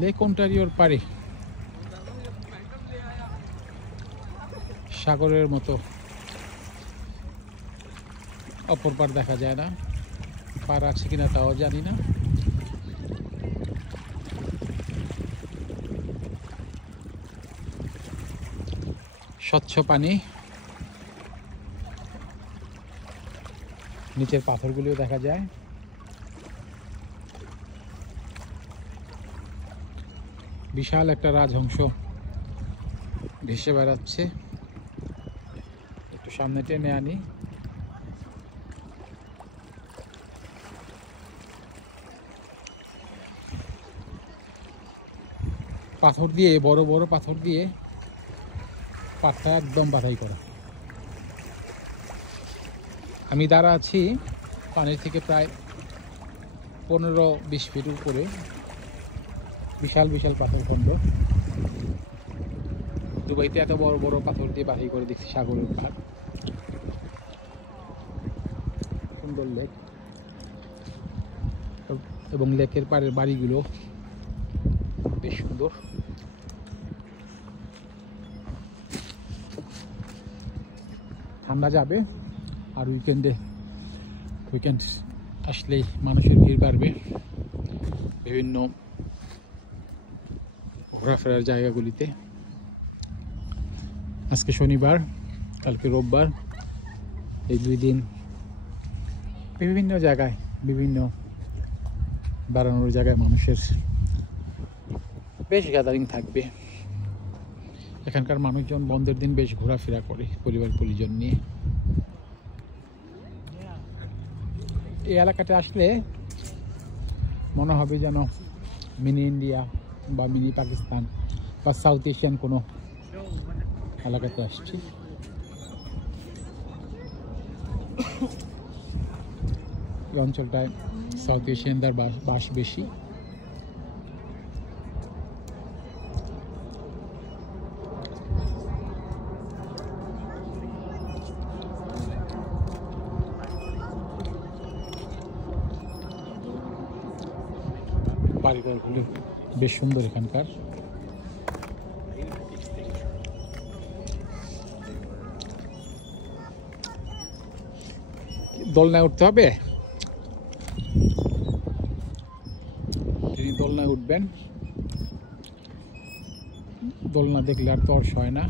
লেক অন্টারিওর পারে সাগরের মতো অপর পার দেখা যায় না, পার আছে কিনা তাও জানি না। স্বচ্ছ পানি, নিচের পাথরগুলিও দেখা যায়। বিশাল একটা রাজহংস ভেসে বেড়াচ্ছে। একটু সামনে টেনে আনি। পাথর দিয়ে, বড় বড় পাথর দিয়ে পাটটা একদম বাধাই করা। আমি দাঁড়া আছি পানির থেকে প্রায় 15-20 ফিট উপরে। বিশাল বিশাল পাথর খণ্ড। দুবাইতে এত বড় বড় পাথর দিয়ে বাধাই করে দেখছি সাগরের পাড়। সুন্দর লেক, এবং লেকের পাড়ের বাড়িগুলো বেশ সুন্দর। ঠান্ডা যাবে, আর উইকেন্ড আসলেই মানুষের ভিড় বাড়বে বিভিন্ন ঘোরাফেরার জায়গাগুলিতে। আজকে শনিবার, কালকে রোববার, এই 2 দিন বিভিন্ন জায়গায়, বিভিন্ন বেড়ানোর জায়গায় মানুষের বেশ গ্যাদারিং থাকবে। এখানকার মানুষজন বন্ধের দিন বেশ ঘোরাফেরা করে পরিবার পরিজন নিয়ে। এই এলাকাতে আসলে মনে হবে যেন মিনি ইন্ডিয়া বা মিনি পাকিস্তান বা সাউথ এশিয়ান কোনো এলাকাতে আসছি। এই অঞ্চলটায় সাউথ এশিয়ানদের বাস বেশি। বাড়িঘরগুলো বেশ সুন্দর এখানকার। দোলনায় উঠতে হবে। তিনি দোলনায় উঠবেন, দোলনা দেখলে আর তর্স হয় না।